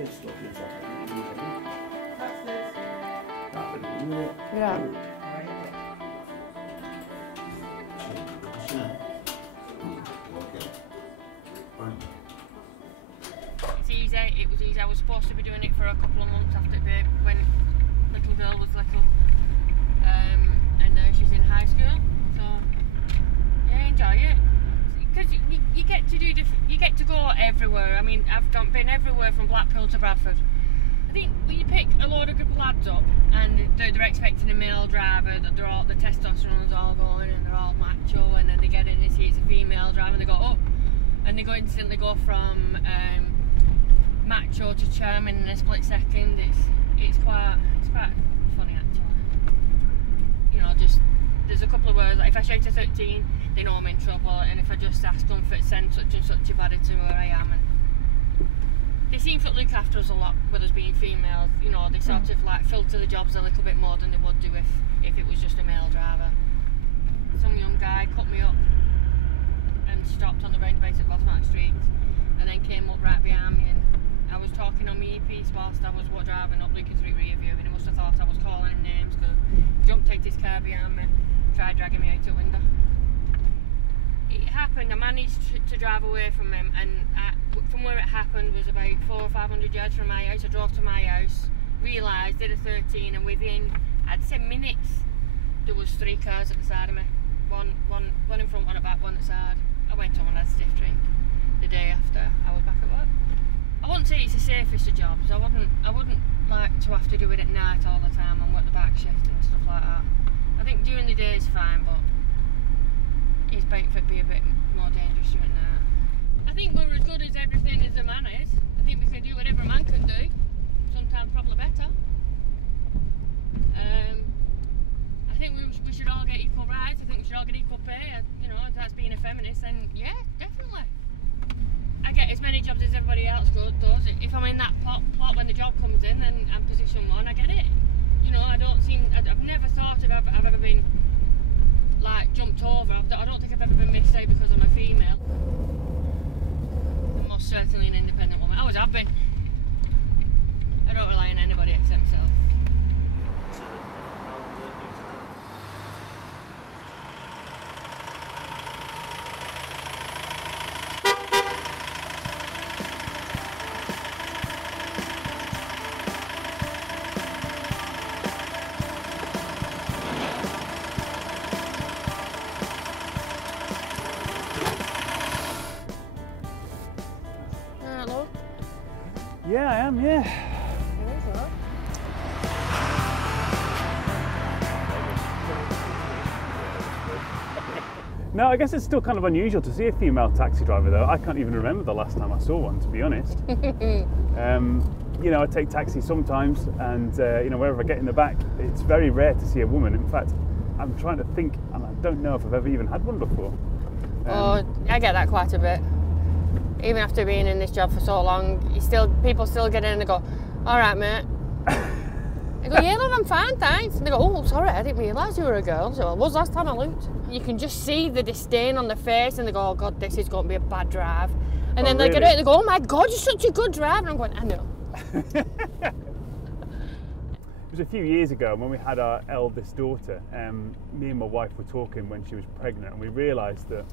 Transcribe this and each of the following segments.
Yeah. It's easy, it was easy. I was supposed to be doing it for a couple of months after when little girl was little. And now she's in high school, so yeah, enjoy it. Because you get to do you get to go everywhere. I mean, I've been everywhere from Blackpool to Bradford. I think when you pick a load of good lads up and they're expecting a male driver, that the testosterone's all going and they're all macho, and then they get in and see it's a female driver and they go, oh, and they instantly go from macho to charming in a split second. It's quite funny actually. You know, just there's a couple of words like if I shout at 13, they know I'm in trouble, and if I just ask them for send such and such, you've added to where I am. And they seem to look after us a lot with us being females. You know, they sort of like filter the jobs a little bit more than they would do if it was just a male driver. Some young guy cut me up and stopped on the roundabout at Bosmark Street, and then came up right behind me, and I was talking on my earpiece whilst I was driving up Lincoln Street rear view, and he must have thought I was calling him names because he jumped out his car behind me, tried dragging me out the window. It happened, I managed to drive away from him, and from where it happened was about 400 or 500 yards from my house. I drove to my house, realised, did a 13, and within, I'd say minutes, there was 3 cars at the side of me. One in front, one at back, one at the side. I went home and had a stiff drink the day after I was back at work. I wouldn't say it's the safest of jobs. I wouldn't like to have to do it at night all the time and work the back shift and stuff like that. I think during the day is fine, but it's bound to be a bit more dangerous doing that. I think we're as good as everything as a man is. I think we can do whatever a man can do. Sometimes probably better. I think we should all get equal rights. I think we should all get equal pay. You know, that's being a feminist, and yeah, definitely. I get as many jobs as everybody else does. If I'm in that plot when the job comes in, then I'm position 1, I get it. You know, I've never thought I've ever been like jumped over. I don't think I've ever been missed out because I'm a female. I'm most certainly an independent woman. I always have been. I don't rely on anybody except myself. Yeah, I am, yeah. No, I guess it's still kind of unusual to see a female taxi driver though. I can't even remember the last time I saw one, to be honest. You know, I take taxis sometimes, and you know, wherever I get in the back, it's very rare to see a woman. In fact, I'm trying to think, and I don't know if I've ever even had one before. Oh, I get that quite a bit. Even after being in this job for so long, people still get in and they go, all right, mate. I go, yeah, love, I'm fine, thanks. And they go, oh, sorry, I didn't realise you were a girl. So, well, was last time I looked. You can just see the disdain on their face, and they go, oh, God, this is going to be a bad drive. And then they get out and they go, oh, my God, you're such a good driver. And I'm going, I know. It was a few years ago when we had our eldest daughter. Me and my wife were talking when she was pregnant, and we realised that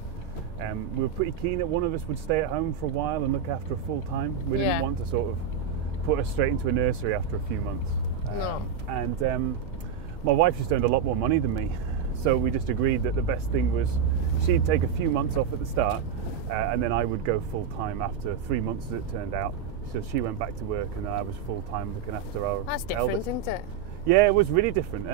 we were pretty keen that one of us would stay at home for a while and look after her full time. We didn't want to sort of put her straight into a nursery after a few months. And my wife just earned a lot more money than me, so we just agreed that the best thing was she'd take a few months off at the start, and then I would go full time after 3 months, as it turned out. So she went back to work, and then I was full time looking after our That's different, eldest. isn't it? Yeah, it was really different.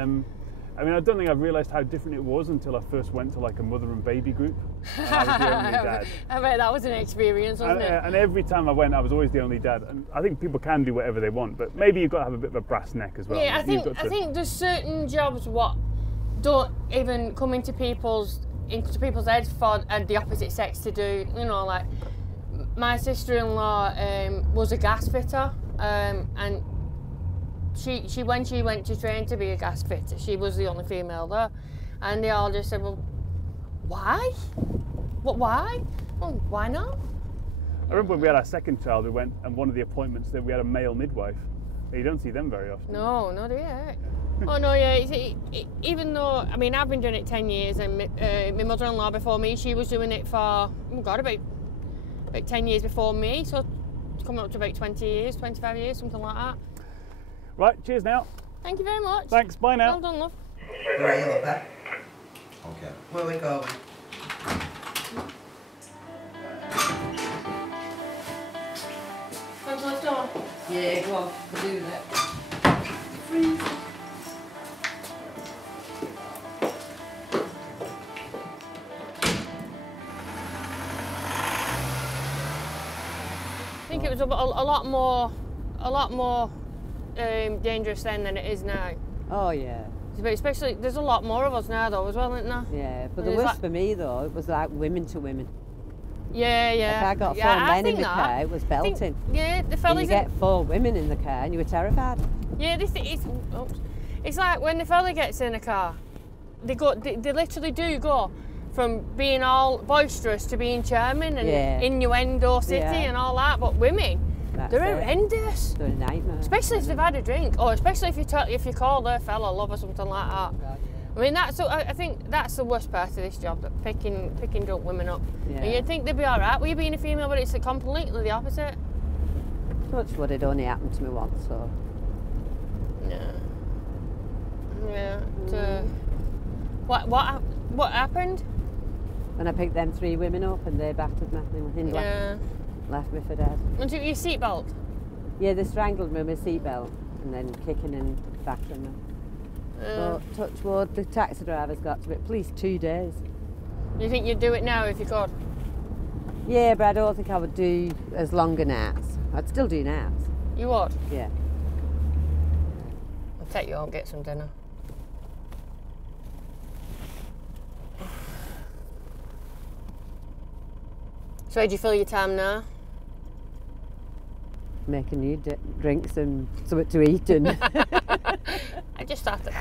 I mean, I don't think I realised how different it was until I first went to like a mother and baby group. And I was the only dad. I bet that was an experience, wasn't it? And every time I went, I was always the only dad. And I think people can do whatever they want, but maybe you've got to have a bit of a brass neck as well. Yeah, I think there's certain jobs what don't even come into people's heads for the opposite sex to do. You know, like my sister-in-law was a gas fitter, and she when she went to train to be a gas fitter, she was the only female there, and they all just said, well, why? What? Why? Well, why not? I remember when we had our second child, we went, and one of the appointments that we had a male midwife. You don't see them very often. No, not yet. Oh no, yeah. Even though, I mean, I've been doing it 10 years, and my mother-in-law before me, she was doing it for, oh God, about 10 years before me. So coming up to about 20 years, 25 years, something like that. Right, cheers now. Thank you very much. Thanks, bye now. Well done, love. Right, you look there. Okay. Where we going? Want to lift on? Yeah, go on. We'll do that. Freeze. I think it was a lot more dangerous then than it is now. Oh yeah. But especially, there's a lot more of us now though as well, isn't there? Yeah, but the worst for me though, it was like women to women. Yeah, yeah. If I got four men in the car, it was belting. Yeah, the fellas. You get 4 women in the car and you were terrified. Yeah, it's like when the fella gets in a car, they literally do go from being all boisterous to being charming and innuendo city and all that. But women, they're horrendous. They're a nightmare. Especially if they've had a drink, or especially if you call their fella love or something like that. God, I mean, I think that's the worst part of this job, that picking drunk women up. Yeah. And you'd think they'd be all right with you being a female, but it's completely the opposite. Touch wood, it only happened to me once, so. Yeah. Yeah. What happened? When I picked them 3 women up and they battered me, they left me for dead. And took your seatbelt? Yeah, they strangled me with my seatbelt and then kicking and battering me. But touch wood, the taxi driver's got to be at least 2 days. You think you'd do it now if you could? Yeah, but I don't think I would do as long a naps. I'd still do naps. You would? Yeah. I'll take you home, get some dinner. So how do you fill your time now? Making you drinks and something to eat and... I just started.